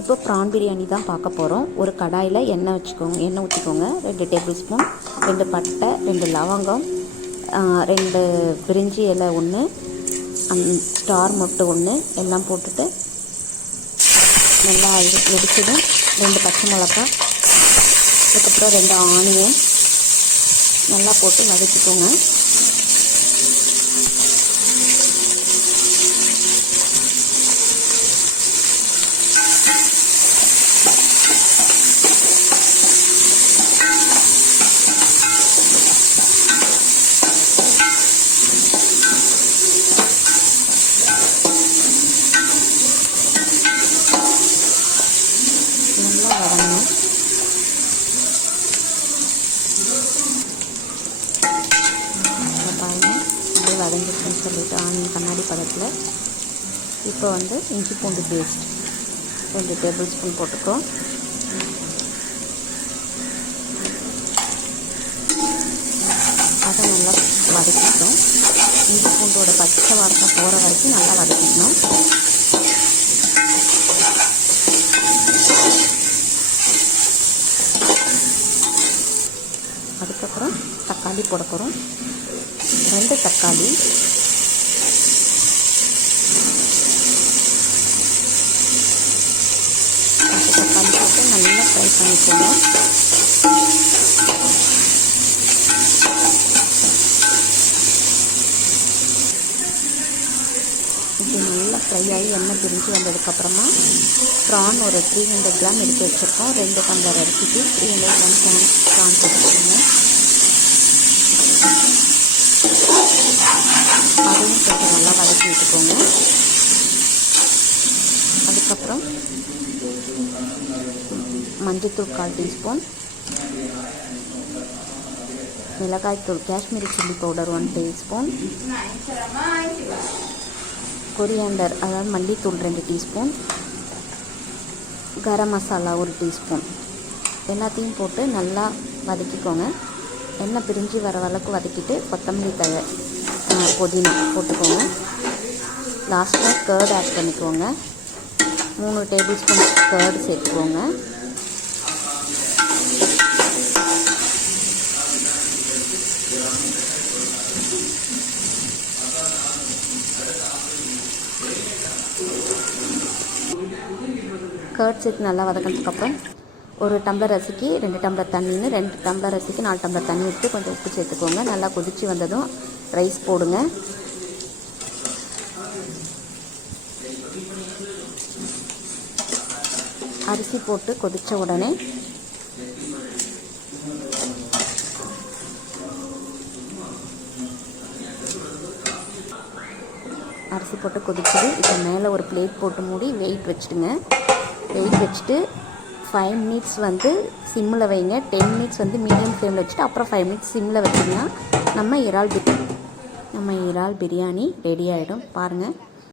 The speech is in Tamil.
இப்போ ப்ரான் பிரியாணி தான் பார்க்க போகிறோம் ஒரு கடாயில் எண்ணெய் வச்சுக்கோங்க எண்ணெய் ஊற்றிக்கோங்க ரெண்டு டேபிள் ஸ்பூன் ரெண்டு பட்டை ரெண்டு லவங்கம் ரெண்டு பிரிஞ்சி இலை ஒன்று ஸ்டார் மொட்டு ஒன்று எல்லாம் போட்டுட்டு நல்லா இது வெடிச்சதும் ரெண்டு பச்சை மிளகா அதுக்கப்புறம் ரெண்டு ஆனியன் நல்லா போட்டு வதக்கிக்கோங்க நல்லா வதங்கணும் இதை பாருங்கள் அப்படியே வதங்கிருக்குன்னு சொல்லிட்டு ஆனியன் கண்ணாடி பதத்தில். இப்போ வந்து இஞ்சி பூண்டு பேஸ்ட். ரெண்டு டேபிள் ஸ்பூன் போட்டுக்கிறோம் அதை நல்லா வதக்கிட்டோம் இஞ்சி பூண்டோட பச்சை வாசம் போகிற வரைக்கும் நல்லா வதக்கிக்கணும். அதுக்கப்புறம் தக்காளி போட போகிறோம் ரெண்டு தக்காளி. தக்காளி போட்டு நல்லா ஃப்ரை பண்ணிக்கணும் இது நல்லா ஃப்ரை ஆகி எண்ணெய் பிரிஞ்சு வந்ததுக்கப்புறமா ப்ரான் ஒரு த்ரீ ஹண்ட்ரட் கிராம் எடுத்து வச்சுருக்கோம். ரெண்டு டம்ளர் அரிசிக்கு three hundred gram prawn prawn அதுவும் அதையும் கொஞ்சம் நல்லா வதக்கி விட்டுக்கோங்க. அதுக்கப்புறம் மஞ்சத்தூள் கால் டீஸ்பூன் மிளகாய்த்தூள் Kashmiri chilli powder one teaspoon coriander அதாவது மல்லித்தூள் ரெண்டு டீஸ்பூன் கரம் மசாலா ஒரு டீஸ்பூன். எல்லாத்தையும் போட்டு நல்லா வதக்கிக்கோங்க. எண்ணெய் பிரிஞ்சு வர அளவுக்கு வதக்கிட்டு கொத்தமல்லி தழை புதினா போட்டுக்கோங்க. லாஸ்ட்டாக கேர்ட் ஆட் பண்ணிக்கோங்க. மூணு டேபிள் ஸ்பூன் கேர்டு சேர்த்துக்கோங்க. கர்ட் சேர்த்து நல்லா வதக்கினதுக்கப்புறம் ஒரு டம்ளர் ரசிக்கு ரெண்டு டம்ளர் தண்ணின்னு ரெண்டு டம்ளர் ரசிக்கு நாலு டம்ளர் தண்ணி விட்டு கொஞ்சம் உப்பு சேர்த்துக்கோங்க. நல்லா கொதித்து வந்ததும் ரைஸ் போடுங்க. அரிசி போட்டு கொதித்த உடனே அரிசி போட்டு கொதிச்சது இப்போ மேலே ஒரு பிளேட் போட்டு மூடி வெயிட் வச்சுடுங்க. வெயிட் வச்சுட்டு ஃபைவ் மினிட்ஸ் வந்து சிம்மில் வைங்க. டென் மினிட்ஸ் வந்து மீடியம் ஃப்ளேமில் வச்சுட்டு அப்புறம் ஃபைவ் மினிட்ஸ் சிம்மில் வச்சிங்கன்னா நம்ம இறால் பிரியாணி நம்ம இறால் பிரியாணி ரெடி ஆகிடும் பாருங்கள்